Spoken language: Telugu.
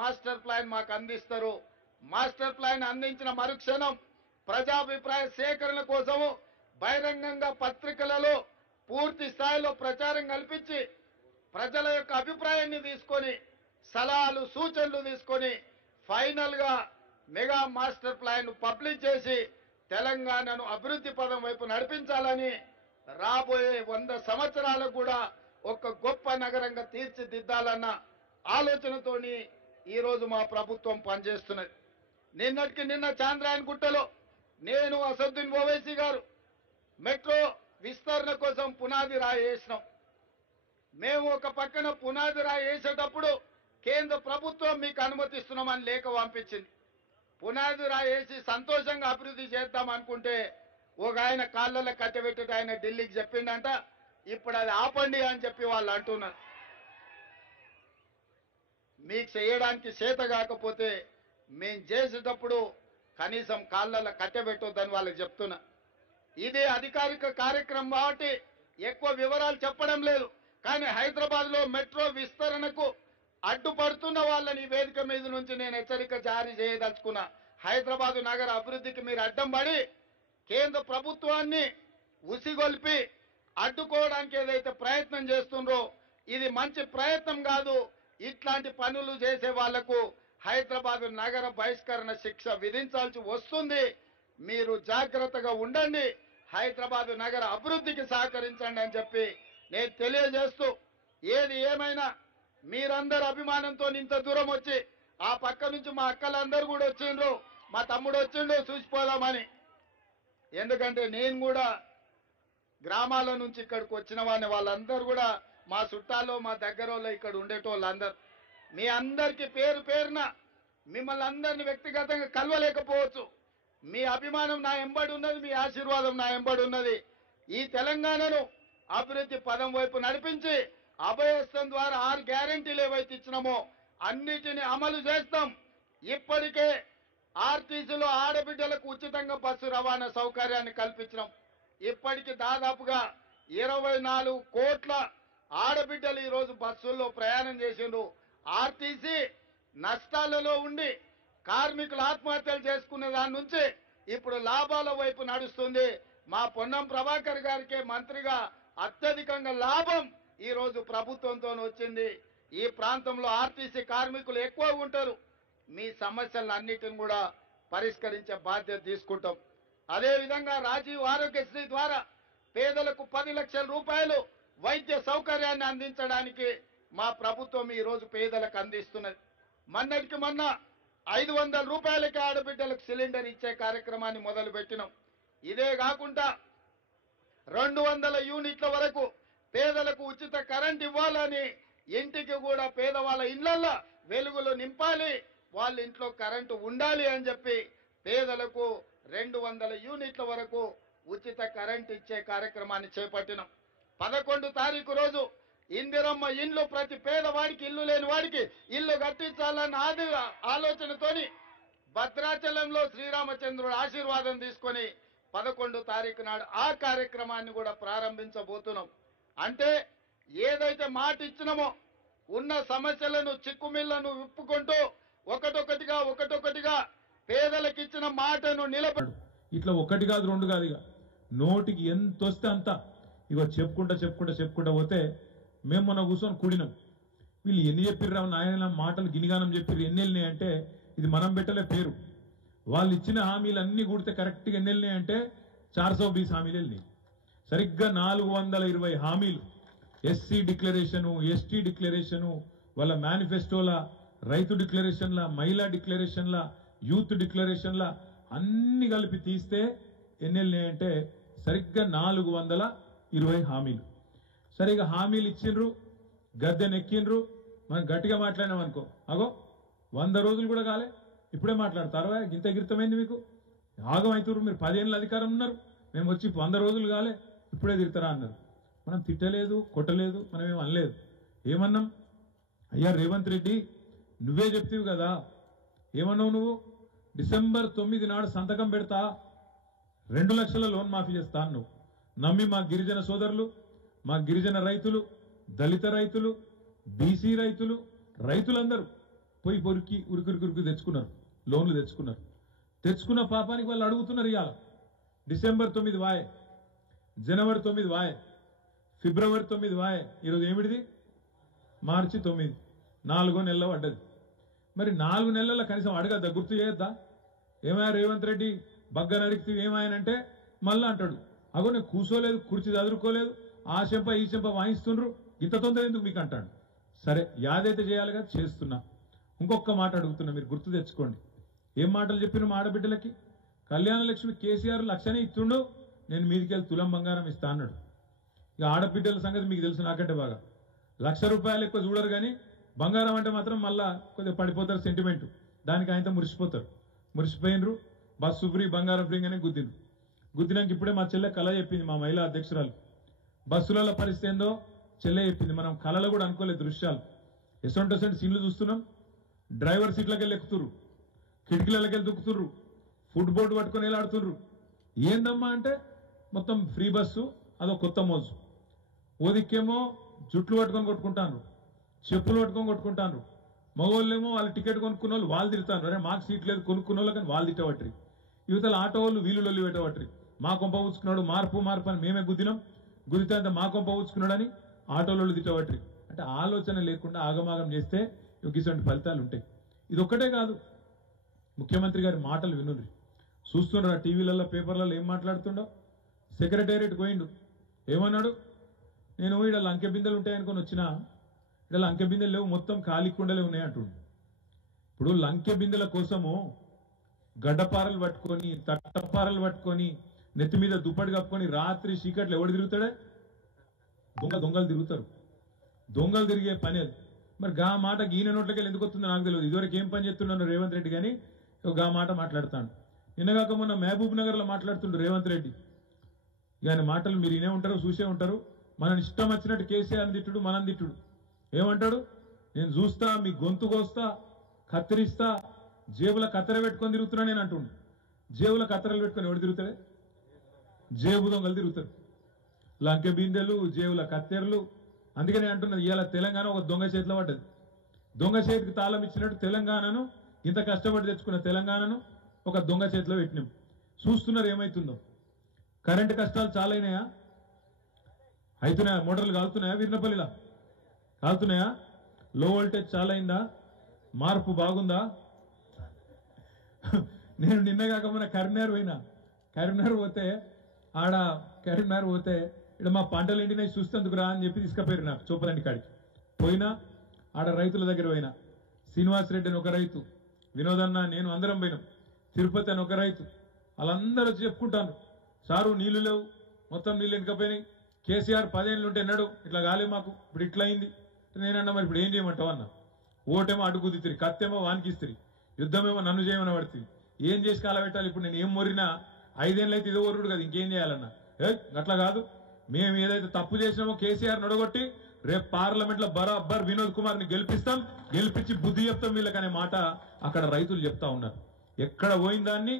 మాస్టర్ ప్లాన్ మాకు అందిస్తారు. మాస్టర్ ప్లాన్ అందించిన మరుక్షణం ప్రజాభిప్రాయ సేకరణ కోసము బహిరంగంగా పత్రికలలో పూర్తి స్థాయిలో ప్రచారం కల్పించి ప్రజల యొక్క అభిప్రాయాన్ని తీసుకొని సలహాలు సూచనలు తీసుకొని ఫైనల్ గా మెగా మాస్టర్ ప్లాన్ పబ్లిష్ చేసి తెలంగాణను అభివృద్ధి పదం వైపు నడిపించాలని రాబోయే 100 సంవత్సరాలకు కూడా ఒక గొప్ప నగరంగా తీర్చిదిద్దాలన్న ఆలోచనతోని ఈ రోజు మా ప్రభుత్వం పనిచేస్తున్నది. నిన్నటికి నిన్న చాంద్రాయన్ గుట్టలో నేను అసదుద్దీన్ ఓవైసీ గారు మెట్రో విస్తరణ కోసం పునాది రాయి వేసినాం. మేము ఒక పక్కన పునాది రాయి వేసేటప్పుడు కేంద్ర ప్రభుత్వం మీకు అనుమతిస్తున్నామని లేఖ పంపించింది. పునాది రాయి వేసి సంతోషంగా అభివృద్ధి చేద్దాం అనుకుంటే ఒక ఆయన కాళ్ళలో కట్టబెట్టి ఆయన ఢిల్లీకి చెప్పిండంట, ఇప్పుడు అది ఆపండి అని చెప్పి వాళ్ళు అంటున్నారు. మీకు చేయడానికి చేత కాకపోతే మేం చేసేటప్పుడు కనీసం కాళ్ళలో కట్టబెట్టొద్దని వాళ్ళకి చెప్తున్నా. ఇది అధికారిక కార్యక్రమం కాబట్టి ఎక్కువ వివరాలు చెప్పడం లేదు. కానీ హైదరాబాద్ లో మెట్రో విస్తరణకు అడ్డుపడుతున్న వాళ్ళని వేదిక మీద నుంచి నేను హెచ్చరిక జారీ చేయదలుచుకున్నా. హైదరాబాద్ నగర అభివృద్ధికి మీరు అడ్డం పడి కేంద్ర ప్రభుత్వాన్ని ఉసిగొల్పి అడ్డుకోవడానికి ఏదైతే ప్రయత్నం చేస్తుండ్రో ఇది మంచి ప్రయత్నం కాదు. ఇట్లాంటి పనులు చేసే వాళ్లకు హైదరాబాద్ నగర బహిష్కరణ శిక్ష విధించాల్సి వస్తుంది. మీరు జాగ్రత్తగా ఉండండి, హైదరాబాద్ నగర అభివృద్ధికి సహకరించండి అని చెప్పి నేను తెలియజేస్తూ, ఏది ఏమైనా మీరందరూ అభిమానంతో ఇంత దూరం వచ్చి ఆ పక్క నుంచి మా అక్కలందరూ కూడా వచ్చిండ్రు, మా తమ్ముడు వచ్చిండు చూసిపోదామని. ఎందుకంటే నేను కూడా గ్రామాల నుంచి ఇక్కడికి వచ్చిన వాళ్ళందరూ కూడా మా చుట్టాల్లో మా దగ్గరలో ఇక్కడ ఉండేటోళ్ళందరూ. మీ అందరికీ పేరు పేరున మిమ్మల్ని అందరినీ వ్యక్తిగతంగా కలవలేకపోవచ్చు. మీ అభిమానం నా ఎంబడి ఉన్నది, మీ ఆశీర్వాదం నా ఎంబడి ఉన్నది. ఈ తెలంగాణను అభివృద్ధి పదం వైపు నడిపించి అభయస్థం ద్వారా 6 గ్యారెంటీలు ఏవైతే ఇచ్చినామో అన్నిటిని అమలు చేస్తాం. ఇప్పటికే ఆర్టీసీలో ఆడబిడ్డలకు ఉచితంగా బస్సు రవాణా సౌకర్యాన్ని కల్పించినాం. ఇప్పటికి దాదాపుగా 24 కోట్ల ఆడబిడ్డలు ఈ రోజు బస్సుల్లో ప్రయాణం చేసిండ్రు. ఆర్టీసీ నష్టాలలో ఉండి కార్మికులు ఆత్మహత్యలు చేసుకునే దాని నుంచి ఇప్పుడు లాభాల వైపు నడుస్తుంది. మా పొన్నం ప్రభాకర్ గారికి మంత్రిగా అత్యధికంగా లాభం ఈ రోజు ప్రభుత్వంతో వచ్చింది. ఈ ప్రాంతంలో ఆర్టీసీ కార్మికులు ఎక్కువ ఉంటారు. మీ సమస్యలన్నిటిని కూడా పరిష్కరించే బాధ్యత తీసుకుంటాం. అదేవిధంగా రాజీవ్ ఆరోగ్యశ్రీ ద్వారా పేదలకు 10 లక్షల రూపాయలు వైద్య సౌకర్యాన్ని అందించడానికి మా ప్రభుత్వం ఈ రోజు పేదలకు అందిస్తున్నది. మొన్నటికి మొన్న 500 రూపాయలకి ఆడబిడ్డలకు సిలిండర్ ఇచ్చే కార్యక్రమాన్ని మొదలు పెట్టినాం. ఇదే కాకుండా 200 యూనిట్ల వరకు పేదలకు ఉచిత కరెంట్ ఇవ్వాలని, ఇంటికి కూడా పేదవాళ్ళ ఇళ్లలో వెలుగులు నింపాలి, వాళ్ళ ఇంట్లో కరెంటు ఉండాలి అని చెప్పి పేదలకు 200 యూనిట్ల వరకు ఉచిత కరెంట్ ఇచ్చే కార్యక్రమాన్ని చేపట్టినాం. 11 తారీఖు రోజు ఇందిరమ్మ ఇండ్లు ప్రతి పేదవాడికి, ఇల్లు లేని వాడికి ఇల్లు కట్టించాలన్న ఆలోచనతోని భద్రాచలంలో శ్రీరామచంద్రుడు ఆశీర్వాదం తీసుకొని 11 తారీఖు నాడు ఆ కార్యక్రమాన్ని కూడా ప్రారంభించబోతున్నాం. అంటే ఏదైతే మాట ఇచ్చినామో ఉన్న సమస్యలను చిక్కుమిళ్లను విప్పుకుంటూ ఒకటొకటిగా పేదలకు ఇచ్చిన మాటను నిలబడి ఇట్లా ఒకటి కాదు రెండు కాదు, ఇక నోటికి ఎంత వస్తే అంత ఇగో చెప్పుకుంటా పోతే మేము మొన్న కూర్చొని కూడినాం. వీళ్ళు ఎన్ని చెప్పిర్రా నాయన మాటలు గినిగానం చెప్పిర్రు, ఎన్ని వెళ్ళినాయి అంటే ఇది మనం పెట్టలే పేరు. వాళ్ళు ఇచ్చిన హామీలు అన్ని కూడితే కరెక్ట్గా ఎన్ని వెళ్ళినాయి అంటే 420 హామీలు వెళ్ళినాయి. సరిగ్గా 420 హామీలు. ఎస్సీ డిక్లరేషను, ఎస్టీ డిక్లరేషను, వాళ్ళ మేనిఫెస్టోల, రైతు డిక్లరేషన్ల, మహిళా డిక్లరేషన్ల, యూత్ డిక్లరేషన్ల అన్ని కలిపి తీస్తే ఎన్ని వెళ్ళినాయి అంటే సరిగ్గా 420 హామీలు. సరిగా హామీలు ఇచ్చిండ్రు, గద్దెనెక్కిండ్రు. మనం గట్టిగా మాట్లాడినాం అనుకో, అగో 100 రోజులు కూడా కాలే ఇప్పుడే మాట్లాడతారు. ఇంత గిరితమైంది మీకు, ఆగం అవుతారు. మీరు 10 ఏళ్ళ అధికారం ఉన్నారు, మేము వచ్చి 100 రోజులు కాలే ఇప్పుడే తిడతారా అన్నారు. మనం తిట్టలేదు, కొట్టలేదు, మనం ఏం అనలేదు. ఏమన్నాం? అయ్యా రేవంత్ రెడ్డి నువ్వే చెప్తీవి కదా, ఏమన్నావు నువ్వు? డిసెంబర్ 9 నాడు సంతకం పెడతా 2 లక్షల లోన్ మాఫీ చేస్తా నువ్వు నమ్మి మా గిరిజన సోదరులు, మా గిరిజన రైతులు, దళిత రైతులు, బీసీ రైతులందరూ పోయి పొరికి ఉరికి తెచ్చుకున్నారు, లోన్లు తెచ్చుకున్నారు. తెచ్చుకున్న పాపానికి వాళ్ళు అడుగుతున్నారు. ఇవాళ డిసెంబర్ 9 వాయే, జనవరి 9 వాయే, ఫిబ్రవరి 9 వాయే, ఈరోజు ఏమిటిది మార్చి 9, 4 నెలలు పడ్డది. మరి 4 నెలల కనీసం అడగద్దా, గుర్తు చేయొద్దా? ఏమైనా రేవంత్ రెడ్డి బగ్గ నరికితే ఏమాయనంటే మళ్ళా అంటాడు, అగో నేను కూర్చోలేదు, కుర్చీ చదువుకోలేదు, ఆ చెంప ఈ చెంప వాయిస్తుండ్రు, ఇంత తొందర ఎందుకు మీకు అంటాడు. సరే యాదైతే చేయాలిగా, చేస్తున్నా. ఇంకొక మాట అడుగుతున్నా, మీరు గుర్తు తెచ్చుకోండి. ఏం మాటలు చెప్పిన మా ఆడబిడ్డలకి? కళ్యాణ లక్ష్మి కేసీఆర్ లక్షనే ఇస్తుండు, నేను మీదికెళ్ళి తులం బంగారం ఇస్తా అన్నాడు. ఇక ఆడబిడ్డల సంగతి మీకు తెలుసు నాకంటే బాగా. ₹1,00,000 ఎక్కువ చూడరు కానీ బంగారం అంటే మాత్రం మళ్ళా కొద్దిగా పడిపోతారు, సెంటిమెంట్. దానికి ఆయనతో మురిసిపోతారు. మురిసిపోయినరు, బస్సు ఫ్రీ బంగారం ఫ్రీ అని గుద్దిండ్రు. గుద్దినాక ఇప్పుడే మా చెల్లె కళ చెప్పింది, మా మహిళా అధ్యక్షురాలు. బస్సులలో పరిస్థితి ఏందో చెల్లె చెప్పింది. మనం కళలో కూడా అనుకోలేదు దృశ్యాలు. ఎసొంటెసెంట్ సీన్లు చూస్తున్నాం. డ్రైవర్ సీట్లకి వెళ్ళి ఎక్కుతుర్రు, కిటికీలకి వెళ్ళి దుక్కుతుర్రు, ఫుడ్ బోర్డు పట్టుకొని వెళ్ళాడుతుర్రు. ఏందమ్మా అంటే మొత్తం ఫ్రీ బస్సు, అదో కొత్త మోజు. ఓదిక్కేమో జుట్లు పట్టుకొని కొట్టుకుంటాను, చెప్పులు పట్టుకొని కొట్టుకుంటాను. మగవాళ్ళేమో వాళ్ళు టికెట్ కొనుక్కున్న వాళ్ళు వాళ్ళు తిడతాను, అరే మాకు సీట్ లేదు కొనుక్కున్న వాళ్ళు, కానీ వాళ్ళు తిట్టబట్టి. యువతల ఆటో వాళ్ళు వీళ్ళు లొల్లి పెట్టబట్టి, మా కొంప ఊచుకున్నాడు, మార్పు అని మేమే గుద్దినాం, గుద్దితే అంత మా కొంప ఊచుకున్నాడని ఆటోలు తిట్టబట్టి. అంటే ఆలోచన లేకుండా ఆగమాగం చేస్తే ఇటువంటి ఫలితాలు ఉంటాయి. ఇది ఒక్కటే కాదు, ముఖ్యమంత్రి గారి మాటలు వినుండ్రి. చూస్తున్నారా టీవీలలో పేపర్లలో ఏం మాట్లాడుతుండో? సెక్రటేరియట్ పోయిండు, ఏమన్నాడు? నేను ఇక్కడ లంకె బిందెలు ఉంటాయనుకొని వచ్చినా, ఇక్కడ లంకె బిందెలు లేవు, మొత్తం ఖాళీ కుండలే ఉన్నాయి అంటుండు. ఇప్పుడు లంకె బిందెల కోసము గడ్డపారలు పట్టుకొని, తట్టపారలు పట్టుకొని, నెత్తి మీద దుప్పటి కప్పుకొని రాత్రి చీకట్లు ఎవడు తిరుగుతాడే? దొంగలు తిరుగుతారు. దొంగలు తిరిగే పని అది. మరి గా మాట గీన నోట్లకి ఎందుకు వస్తుందో నాకు తెలియదు. ఇదివరకు ఏం పని చేస్తున్నాను రేవంత్ రెడ్డి, కానీ గా మాట మాట్లాడతాను. నిన్నగాక మొన్న మహబూబ్ నగర్ లో మాట్లాడుతుండ్రు రేవంత్ రెడ్డి. ఆయన మాటలు మీరు వినే ఉంటారు, చూసే ఉంటారు. మనం ఇష్టం వచ్చినట్టు కేసీఆర్ తిట్టుడు, మనం తిట్టుడు. ఏమంటాడు? నేను చూస్తా, మీ గొంతు కోస్తా, కత్తిరిస్తా, జేబుల కత్తెర పెట్టుకొని తిరుగుతున్నా నేను అంటుండు. జేబుల కత్తెరలు పెట్టుకొని ఎవడు తిరుగుతాడే? జేబు దొంగలు తిరుగుతారు. లంకె బిందెలు, జేబుల కత్తెరలు. అందుకనే అంటున్నది, ఇవాళ తెలంగాణ ఒక దొంగ చేతిలో పడ్డది. దొంగ చేతికి తాళం ఇచ్చినట్టు తెలంగాణను, ఇంత కష్టపడి తెచ్చుకున్న తెలంగాణను ఒక దొంగ చేతిలో పెట్టినాం. చూస్తున్నారు ఏమైతుందో. కరెంటు కష్టాలు చాలా అయినాయా? అవుతున్నాయా? మోటార్లు కాలుతున్నాయా? వీరినపల్లిలా కాలుతున్నాయా? లో వోల్టేజ్ చాలా అయిందా? మార్పు బాగుందా? నేను నిన్న కాక మొన్న కరీంనగర్ పోతే ఇక్కడ మా పంటలు ఎండినాయి చూస్తేందుకు రా అని చెప్పి తీసుకుపోయారు నాకు చూపరండి కాడికి. పోయినా ఆడ రైతుల దగ్గర పోయినా. శ్రీనివాసరెడ్డి అని ఒక రైతు, వినోదన్న, నేను అందరం పోయినాం. తిరుపతి అని ఒక రైతు. వాళ్ళందరూ వచ్చి చెప్పుకుంటాను, సారు నీళ్లు లేవు, మొత్తం నీళ్ళు వెనుకపోయినాయి, కేసీఆర్ 10 ఏళ్ళు ఉంటే ఎన్నాడు ఇట్లా కాలే మాకు, ఇప్పుడు ఇట్లా అయింది. నేనన్నా మరి ఇప్పుడు ఏం చేయమంటావు అన్న. ఓటేమో అడుగుదిత్తిరి, కత్తేమో వానికిస్తిరి, యుద్ధమేమో నన్ను చేయమని పడుతుంది. ఏం చేసి కాలబెట్టాలి? ఇప్పుడు నేను ఏం మొరినా 5 ఏళ్ళు అయితే ఇదో ఒరుడు కదా, ఇంకేం చేయాలన్నా? అట్లా కాదు, మేము ఏదైతే తప్పు చేసినామో కేసీఆర్ నొడగొట్టి రేపు పార్లమెంట్ లో బరాబర్ వినోద్ కుమార్ ని గెలిపించి బుద్ధి చెప్తాం వీళ్ళకనే మాట అక్కడ రైతులు చెప్తా ఉన్నారు. ఎక్కడ పోయిన దాన్ని